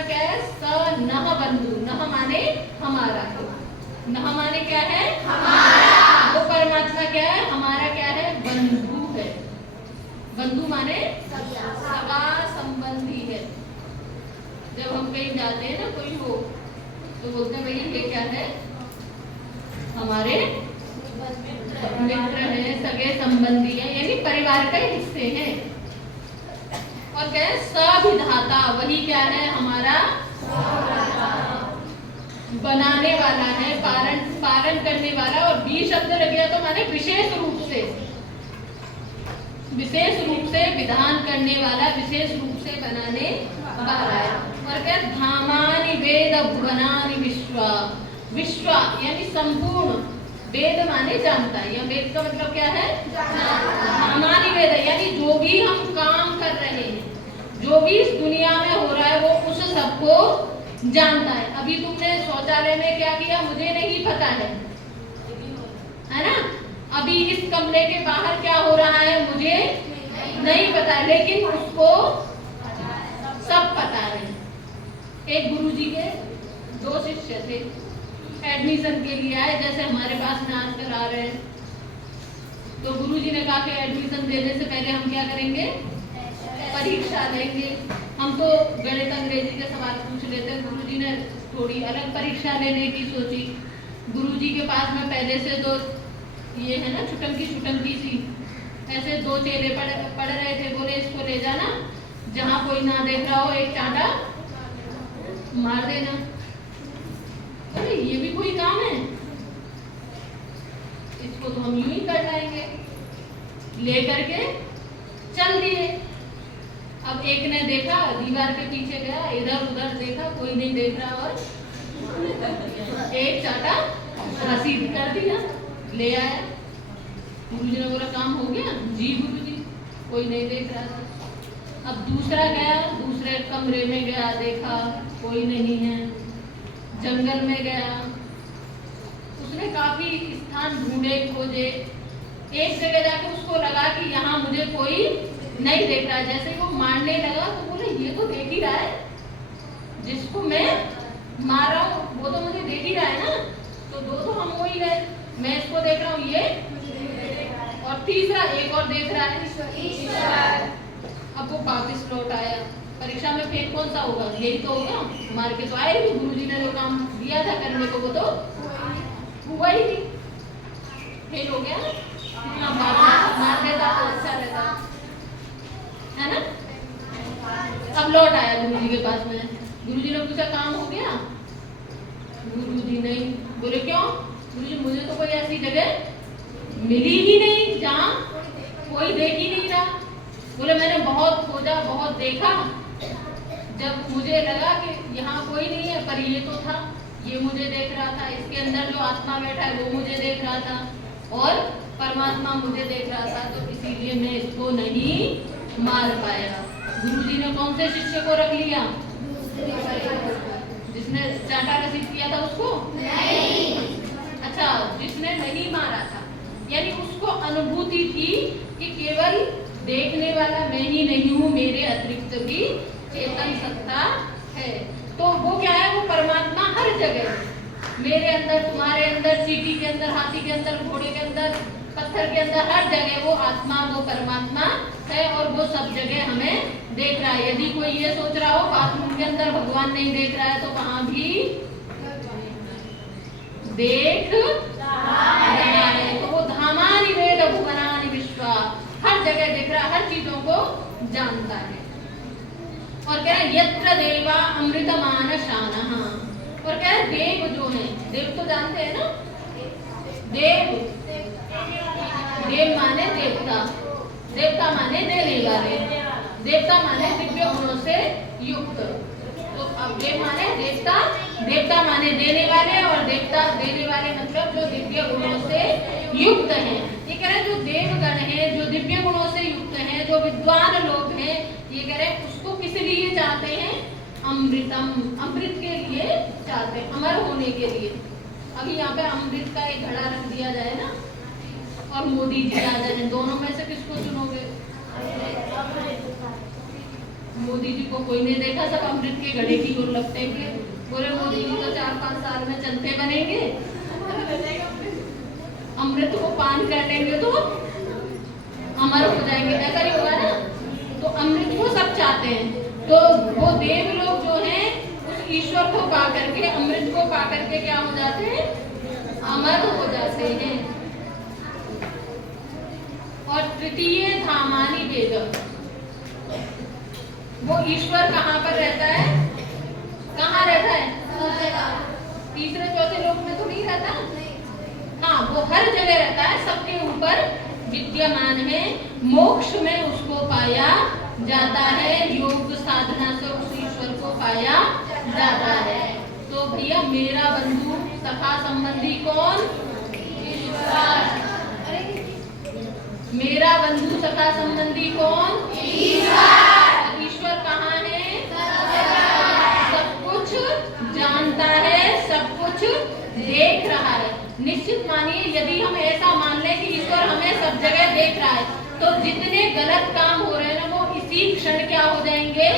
परमात्मा क्या है? स नह बंधु, नह माने हमारा, नह माने क्या है? हमारा। वो परमात्मा क्या है? हमारा क्या है? बंधु है। बंधु माने सगा संबंधी है। जब हम कहीं जाते हैं ना, कोई हो तो बोलते हैं भाई ये क्या है? हमारे मित्र है, सगे संबंधी है, यानी परिवार के हिस्से हैं। और क्या है? सविधाता, वही क्या है? हमारा बनाने वाला है, पालन करने वाला। और बी शब्द लग गया तो माने विशेष रूप से विधान करने वाला, विशेष रूप से बनाने वाला है। और क्या? धामानि वेद भुवनानि विश्वा, विश्वा यानी संपूर्ण, वेद माने जानता है, या वेद का मतलब क्या है? धामानि वेद यानी जो भी हम काम कर रहे हैं, जो भी इस दुनिया में हो रहा है, वो उस सबको जानता है। अभी तुमने शौचालय में क्या किया मुझे नहीं पता है ना? अभी इस कमरे के बाहर क्या हो रहा है मुझे नहीं पता, लेकिन उसको सब पता है। एक गुरुजी के 2 शिष्य थे, एडमिशन के लिए आए, जैसे हमारे पास में आजकल आ रहे हैं। तो गुरुजी ने कहा कि एडमिशन देने से पहले हम क्या करेंगे? परीक्षा लेंगे। हम तो गणित अंग्रेजी के सवाल पूछ लेते हैं, गुरुजी ने थोड़ी अलग परीक्षा लेने की सोची। गुरुजी के पास में पहले से 2 ये है ना छुटंकी सी, ऐसे 2 चेले पढ़ रहे थे। बोले इसको ले जाना, जहाँ कोई ना देख रहा हो एक चांटा मार देना। अरे ये भी कोई काम है? इसको तो हम यूं ही कर लाएंगे। ले करके चल दिए। अब एक ने देखा, दीवार के पीछे गया, इधर उधर देखा, कोई नहीं देख रहा, और एक चाटा रसीद कर दिया, ले आया। गुरुजी ने बोला काम हो गया? जी गुरुजी, कोई नहीं देख रहा था। अब दूसरा गया, दूसरे कमरे में गया, देखा कोई नहीं है। जंगल में गया, उसने काफी स्थान ढूंढे, खोजे। एक जगह जाके उसको लगा कि यहाँ मुझे कोई नहीं देख रहा। जैसे वो मारने लगा तो बोले ये तो देख ही रहा है, जिसको मैं मार रहा हूँ वो तो मुझे देख ही रहा है ना। तो 2 तो हम हो ही गए, मैं इसको देख रहा हूँ, ये और तीसरा एक और देख रहा है। अब वो वापिस लौट आया। परीक्षा में फेल कौन सा होगा? यही तो होगा, मार के तो आए भी। गुरुजी ने जो काम दिया था करने को वो तो हुआ ही नहीं, फेल हो गया ना। इतना मार देता तो अच्छा रहता है ना। अब लौट आया गुरुजी के पास में। गुरुजी ने पूछा काम हो गया? गुरुजी नहीं। बोले क्यों? गुरुजी मुझे तो कोई ऐसी जगह मिली ही नहीं जहाँ कोई देख ही नहीं रहा। बोले मैंने बहुत खोजा, बहुत देखा, जब मुझे लगा कि यहाँ कोई नहीं है, पर ये तो था, ये मुझे देख रहा था, इसके अंदर जो आत्मा बैठा है वो मुझे देख रहा था, और परमात्मा मुझे देख रहा था, तो इसीलिए मैं इसको नहीं मार पाया। गुरुजी ने कौन से शिष्य को रख लिया? जिसने चाटा रसीद किया था उसको नहीं। अच्छा, जिसने नहीं मारा था, यानी उसको अनुभूति थी कि केवल देखने वाला मैं ही नहीं हूँ, मेरे अतिरिक्त भी चेतन सत्ता है। तो वो क्या है? वो परमात्मा हर जगह है, मेरे अंदर, तुम्हारे अंदर, चींटी के अंदर, हाथी के अंदर, घोड़े के अंदर, पत्थर के अंदर, हर जगह वो आत्मा, वो परमात्मा है, और वो सब जगह हमें देख रहा है। यदि कोई ये सोच रहा हो बाथरूम के अंदर भगवान नहीं देख रहा है, तो वहां भी देख रहा है। तो वो धामानि वेद भुवनानि विश्वा, हर जगह देख रहा है, हर चीजों को जानता है। और कह रहा है यत्र देवा अमृतमान शानः। और कह रहा है देव जो है, देव तो जानते हैं ना, देव, देव माने देवता, देवता माने देने वाले, देवता माने दिव्य गुणों से युक्त। तो अब देव माने देवता, देवता माने देने वाले, और देवता देने वाले मतलब जो दिव्य गुणों से युक्त हैं। ये कह रहे जो देवगण हैं, जो दिव्य गुणों से युक्त हैं, जो विद्वान लोग हैं, ये कह रहे उसको किस लिए चाहते हैं? अमृतम, अमृत के लिए चाहते हैं, अमर होने के लिए। अभी यहाँ पे अमृत का एक घड़ा रख दिया जाए ना, और मोदी जी आ जाए, दोनों में से किसको चुनोगे? मोदी जी को कोई नहीं देखा, सब अमृत के घड़े की ओर लपटेंगे। बोले मोदी जी तो 4-5 साल में चलते बनेंगे, अमृत को पान कर लेंगे तो अमर हो जाएंगे, ऐसा ही होगा ना। तो अमृत को सब चाहते हैं, तो वो देव लोग जो हैं उस ईश्वर को पा करके, अमृत को पा करके क्या हो जाते हैं, अमर हो जाते हैं। और तृतीय धामानि वेद, वो ईश्वर कहाँ पर रहता है, कहाँ रहता है, तीसरे चौथे लोक में तो नहीं रहता, हाँ वो हर जगह रहता है, सबके ऊपर विद्यमान है। मोक्ष में उसको पाया जाता है, योग साधना से उस ईश्वर को पाया जाता है। तो भैया मेरा बंधु सखा संबंधी कौन, ईश्वर। मेरा बंधु सखा संबंधी कौन, ईश्वर। ईश्वर कहाँ है, सब कुछ जानता है, सब कुछ देख रहा है। निश्चित मानिए यदि हम ऐसा मान लें कि ईश्वर हमें सब जगह देख रहा है, तो जितने गलत काम हो रहे हैं ना वो इसी क्षण क्या हो जाएंगे,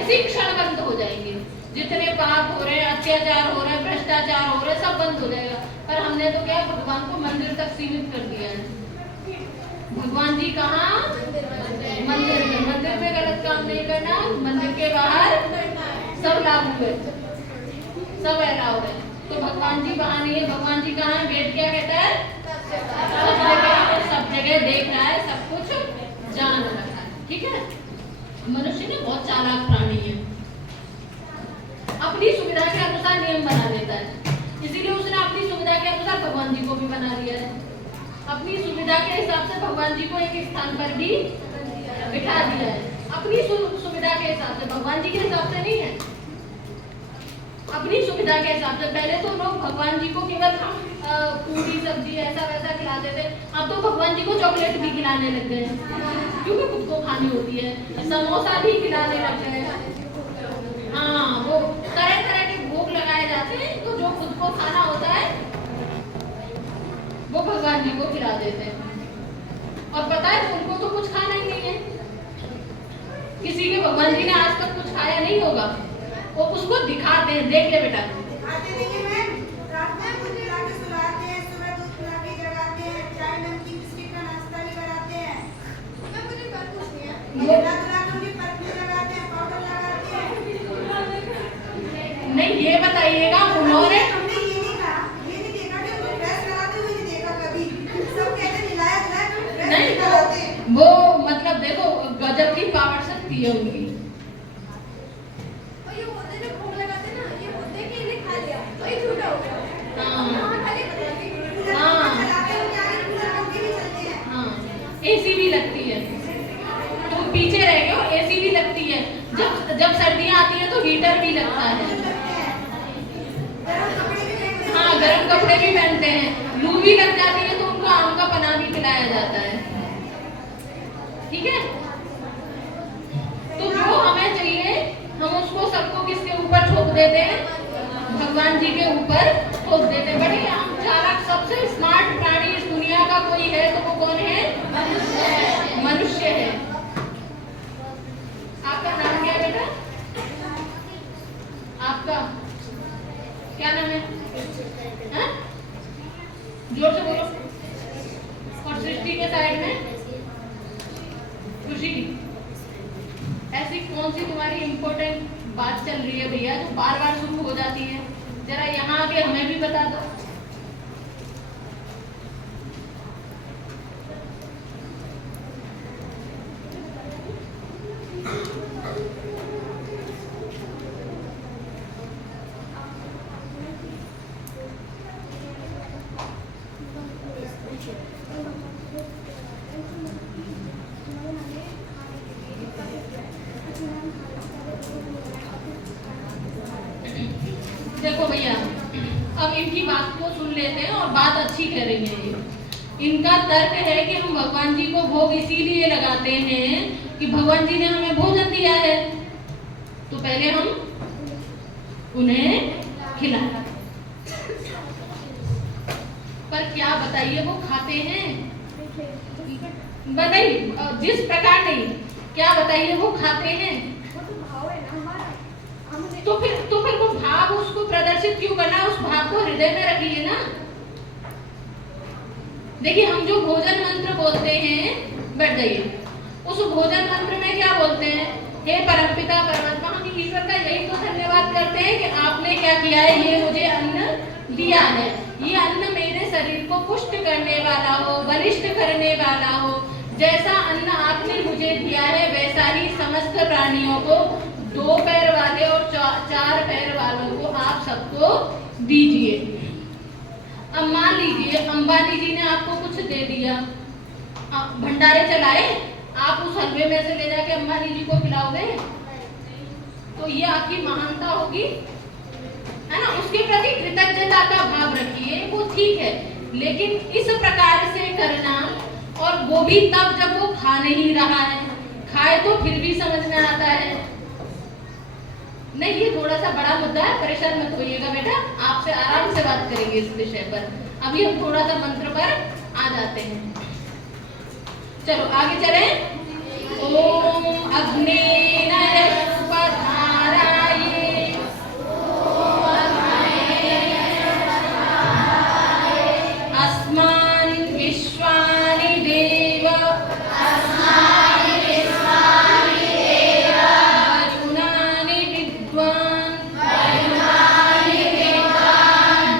इसी क्षण बंद हो जाएंगे। जितने पाप हो रहे हैं, अत्याचार हो रहे हैं, भ्रष्टाचार हो रहे हैं, सब बंद हो जाएगा। पर हमने तो क्या भगवान को मंदिर तक सीमित कर दिया है। भगवान जी कहाँ, मंदिर में। मंदिर में गलत काम नहीं करना, मंदिर के बाहर सब लागू है, सब अलाउ है। तो भगवान जी वहाँ नहीं है, भगवान जी कहाँ है, वेद क्या कहता है, सब जगह देख रहा है, सब कुछ जान रहा है। ठीक है, मनुष्य ने बहुत चालाक प्राणी है, अपनी सुविधा के अनुसार नियम बना देता है, इसीलिए उसने अपनी सुविधा के अनुसार भगवान जी को भी बना दिया है। अपनी सुविधा के हिसाब से भगवान जी को एक स्थान पर भी बिठा दिया है, अपनी सुविधा के हिसाब से, भगवान जी के हिसाब से नहीं है, अपनी सुविधा के हिसाब से। पहले तो लोग भगवान जी को केवल पूरी सब्जी ऐसा वैसा खिलाते थे, अब तो भगवान जी को चॉकलेट भी खिलाने लग गए, क्योंकि खुद को खानी होती है, समोसा भी खिलाने लग गए। हाँ, वो तरह तरह के भोग लगाए जाते हैं, तो जो खुद को खाना होता है वो भगवान जी को खिला देते हैं। और पता है उनको तो कुछ खाना ही नहीं है, किसी के भगवान जी ने आज तक कुछ खाया नहीं होगा, वो उसको दिखाते हैं, देख ले बेटा, नहीं ये बताइएगा उन्होंने नहीं, वो मतलब देखो गजब की पावर शक्ति है उनकी। एसी भी लगती है, तुम पीछे रह गए हो, एसी भी लगती है, जब सर्दियां आती है तो हीटर भी लगता है, हाँ गर्म कपड़े भी पहनते हैं, लू भी लग जाती है तो उनको आम का पना भी खिलाया जाता है। ठीक है, तो जो हमें चाहिए हम उसको सबको किसके ऊपर ठोक देते हैं, भगवान जी के ऊपर ठोक देते हैं। बड़े हम चालाक, सबसे स्मार्ट प्राणी इस दुनिया का कोई है तो वो कौन है, मनुष्य है। आपका नाम क्या है बेटा, आपका क्या नाम है, हाँ? जोर से बोलो। और सृष्टि के साइड में खुशी, ऐसी कौन सी तुम्हारी इम्पोर्टेंट बात चल रही है भैया जो बार बार शुरू हो जाती है, जरा यहाँ आके हमें भी बता दो। देखो भैया, अब इनकी बात को सुन लेते हैं, और बात अच्छी कह रही है ये। इनका तर्क है कि हम भगवान जी को भोग इसीलिए लगाते हैं कि भगवान जी ने हमें भोजन दिया है, तो पहले हम उन्हें खिलाएं। पर क्या बताइए वो खाते हैं नहीं, जिस प्रकार नहीं, क्या बताइए वो खाते हैं? तो फिर वो भाव उसको प्रदर्शित क्यों करना? उस भाव को हृदय में रखिए ना। देखिए हम जो भोजन मंत्र बोलते हैं, बैठ जाइए, उस भोजन मंत्र में क्या बोलते हैं? हे परमपिता परमात्मा, हम ईश्वर का यही तो धन्यवाद करते हैं कि आपने क्या किया है, ये मुझे अन्न दिया है, ये अन्न मेरे शरीर को पुष्ट करने वाला हो, बलिष्ठ करने वाला हो। जैसा अन्न आपने मुझे दिया है वैसा ही समस्त प्राणियों को, 2 पैर वाले और 4 पैर वालों को आप सबको दीजिए। अब मान लीजिए अंबानी जी ने आपको कुछ दे दिया, भंडारे चलाए, आप उस हलवे में से ले जाके अंबानी जी को खिलाओगे? तो ये आपकी महानता होगी, है ना? उसके प्रति कृतज्ञता का भाव रखिए, वो ठीक है, लेकिन इस प्रकार से करना, और वो भी तब जब वो खा नहीं रहा है, खाए तो फिर भी समझ में आता है। नहीं, ये थोड़ा सा बड़ा मुद्दा है, परेशान मत होइएगा बेटा, आपसे आराम से बात करेंगे इस विषय पर। अभी हम थोड़ा सा मंत्र पर आ जाते हैं। चलो आगे चलें। ओम अग्नेय स्वधाराये अस्मान् विश्वानि देव वरुणानि विद्वान्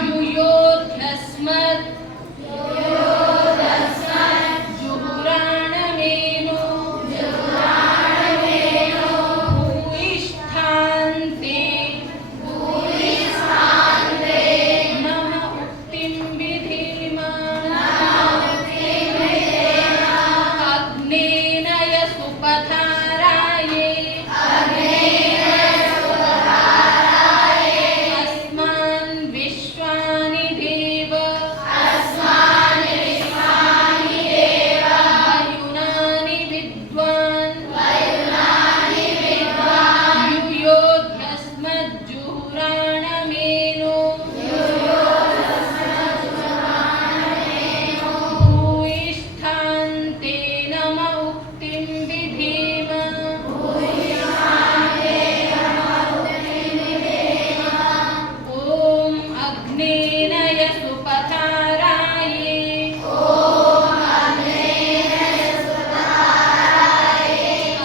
युयोध्यस्मत् जुहुराणमेनो भूयिष्ठान्ते नम उक्तिं विधीमः अग्नेय सुपथाराये अस्मान् विश्वानि देव वरुणानि विद्वान् युयोध्यस्मज्जुहुराणमेनो भूयिष्ठान्ते नम उक्तिं विधीमः ओम अग्नेय सुपथाराये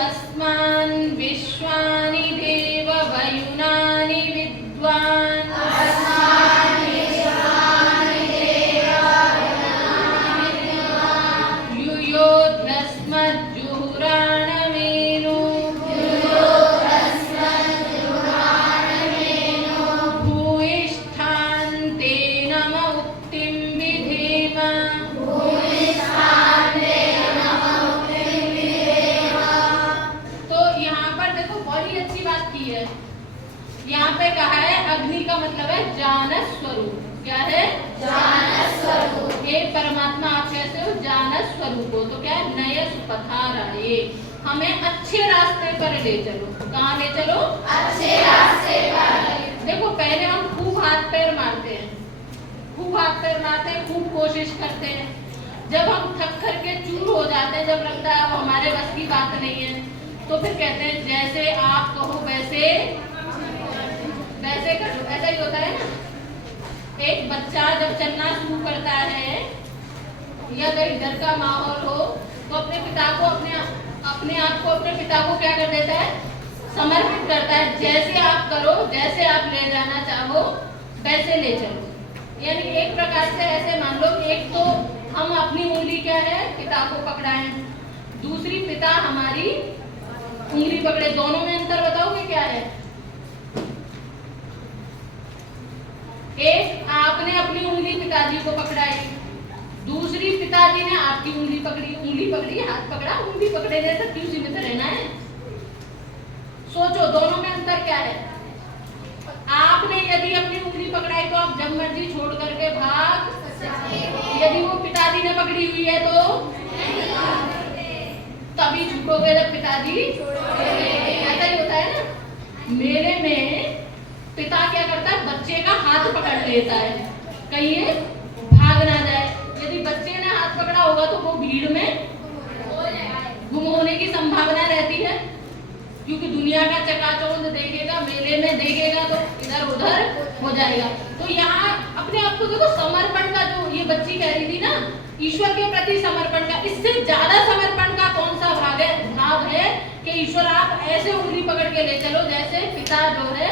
अस्मान् विश्वानि देव वरुणानि विद्वान् युयोध्यस्मज्जुहुराणमेनो भूयिष्ठान्ते नम उक्तिं विधीमः तो यहाँ पर देखो बड़ी अच्छी बात की है। यहाँ पे कहा है अग्नि का मतलब है जानस स्वरूप। क्या है? जानस स्वरूप। हे परमात्मा आप कैसे हो? जानस स्वरूप हो। तो क्या है? नय सुपथाराये, हमें अच्छे रास्ते पर ले चलो। कहाँ ले चलो? अच्छे रास्ते पर। देखो पहले हम खूब हाथ पैर मारते हैं, खूब हाथ पैर मारते हैं, खूब कोशिश करते हैं। जब हम थक करके चूर हो जाते हैं, जब लगता है अब हमारे बस की बात नहीं है, तो फिर कहते हैं जैसे आप कहो वैसे वैसे कर लो। ऐसा ही होता है ना। एक बच्चा जब चलना शुरू करता है या कहीं घर का माहौल हो तो अपने पिता को अपने आप को अपने पिता को क्या कर देता है? समर्पित करता है। जैसे आप करो, जैसे आप ले जाना चाहो वैसे ले चलो। यानी एक प्रकार से ऐसे मान लो कि एक तो हम अपनी उंगली क्या है पिता को पकड़ाएं, दूसरी पिता हमारी उंगली पकड़े। दोनों में अंतर बताओगे क्या है? एक आपने अपनी उंगली पिताजी को पकड़ाई, दूसरी पिताजी ने आपकी उंगली पकड़ी। उंगली पकड़ी, हाथ पकड़ा, उंगली पकड़े जैसा क्यों सीमित रहना है? सोचो दोनों में अंतर क्या है? आपने यदि अपनी उंगली पकड़ाई तो आप जब मर्जी छोड़ करके भाग, यदि वो पिताजी ने पकड़ी हुई है तो तभी छूटोगे जब पिताजी। ऐसा ही होता है ना। मेले में पिता क्या करता है? बच्चे का हाथ पकड़ लेता है, कहीं ये भाग ना जाए। यदि बच्चे ने हाथ पकड़ा होगा तो वो भीड़ में गुम होने की संभावना रहती है, क्योंकि दुनिया का चकाचौंध देखेगा, मेले में देखेगा तो इधर उधर हो जाएगा। तो यहाँ अपने आप को देखो, समर्पण का जो ये बच्ची कह रही थी ना, ईश्वर के प्रति समर्पण का, इससे ज्यादा समर्पण का कौन सा भाव है कि ईश्वर आप ऐसे उंगली पकड़ के ले चलो, जैसे पिता जो है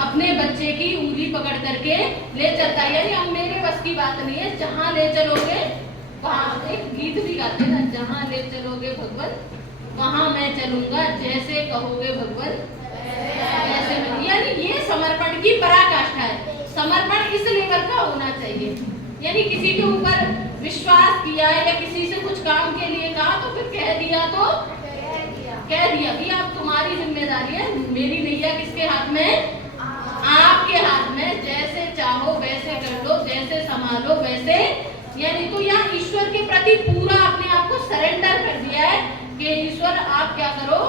अपने बच्चे की उंगली पकड़ करके ले चलता है। यानी अब मेरे बस की बात नहीं है, जहाँ ले चलोगे वहाँ, एक गीत भी गाते हैं ना, जहाँ ले चलोगे भगवान वहाँ मैं चलूंगा, जैसे कहोगे भगवान वैसे मैं। यानी ये समर्पण की पराकाष्ठा है। समर्पण इस लेवल का होना चाहिए, यानी किसी के ऊपर विश्वास किया या किसी से कुछ काम के लिए कहा तो फिर कह दिया तो कह दिया कि अब तुम्हारी जिम्मेदारी है, मेरी नैया किसके हाथ में? आपके हाथ में, जैसे चाहो वैसे कर लो, जैसे संभालो वैसे। यानी तो यहाँ ईश्वर के प्रति पूरा अपने आप को सरेंडर कर दिया है कि ईश्वर आप क्या करो,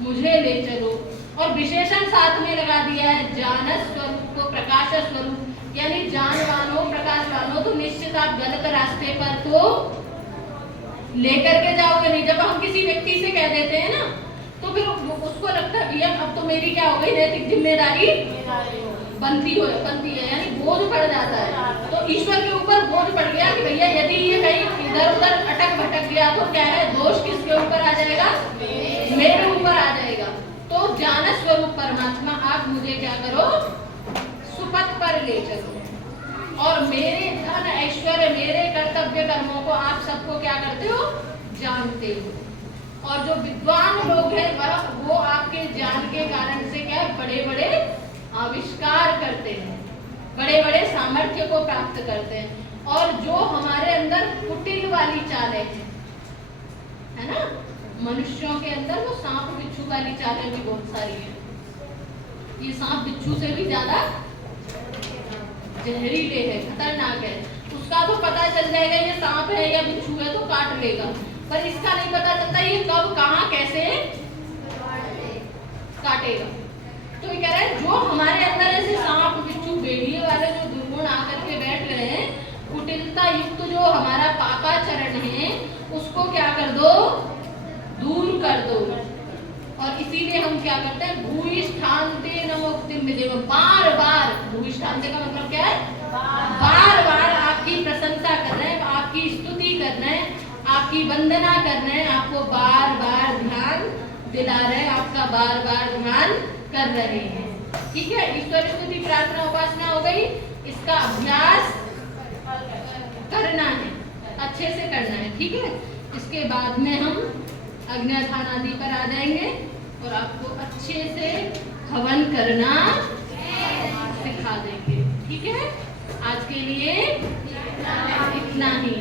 मुझे ले चलो। और विशेषण साथ में लगा दिया है, जानस स्वरूप को प्रकाश स्वरूप, यानी जानवान हो, प्रकाशवान हो, तो निश्चित आप गलत रास्ते पर तो लेकर के जाओगे नहीं। जब हम किसी व्यक्ति से कह देते हैं ना, तो फिर उसको लगता है भैया अब तो मेरी क्या हो गई, नैतिक जिम्मेदारी बनती है, यानी बोझ पड़ जाता है। तो ईश्वर के ऊपर बोझ पड़ गया कि भैया यदि ये कहीं इधर उधर अटक भटक गया तो क्या है, दोष किसके ऊपर आ जाएगा? मेरे ऊपर आ जाएगा। तो ज्ञान स्वरूप परमात्मा आप मुझे क्या करो, सुपथ पर ले चलो, और मेरे धन ऐश्वर्य, मेरे कर्तव्य कर्मों को आप सबको क्या करते हो, जानते हो। और जो विद्वान लोग हैं वो आपके ज्ञान के कारण से क्या बड़े बड़े आविष्कार करते हैं, बड़े बड़े सामर्थ्य को प्राप्त करते हैं। और जो हमारे अंदर कुटिल वाली चालें है ना, मनुष्यों के अंदर वो सांप बिच्छू वाली चालें भी बहुत सारी है। ये सांप बिच्छू से भी ज्यादा जहरीले है, खतरनाक है। उसका तो पता चल जाएगा ये सांप है या बिच्छू है तो काट लेगा, पर इसका नहीं पता चलता ये कब कहाँ कैसे काटेगा। तो ये कह रहे हैं जो हमारे अंदर ऐसे सांप बिच्छू भेड़िए वाले जो दुर्गुण आकर के बैठ रहे हैं, कुटिलता युक्त जो हमारा पापाचरण है उसको क्या कर दो, दूर कर दो। और इसीलिए हम क्या करते हैं, भूयिष्ठान्ते नमोक्तिम विदेव, बार बार, भूयिष्ठान्ते का मतलब क्या है, बार बार आपकी प्रशंसा कर रहे हैं, आपकी स्तुति कर रहे हैं, आपकी वंदना कर रहे हैं, आपको बार बार ध्यान दिला रहे हैं, आपका बार बार ध्यान कर रहे हैं। ठीक है, ईश्वर स्तुति प्रार्थना उपासना हो गई, इसका अभ्यास करना है, अच्छे से करना है। ठीक है, इसके बाद में हम अग्न्याधान आदि पर आ जाएंगे और आपको अच्छे से हवन करना सिखा देंगे। ठीक है, आज के लिए इतना ही।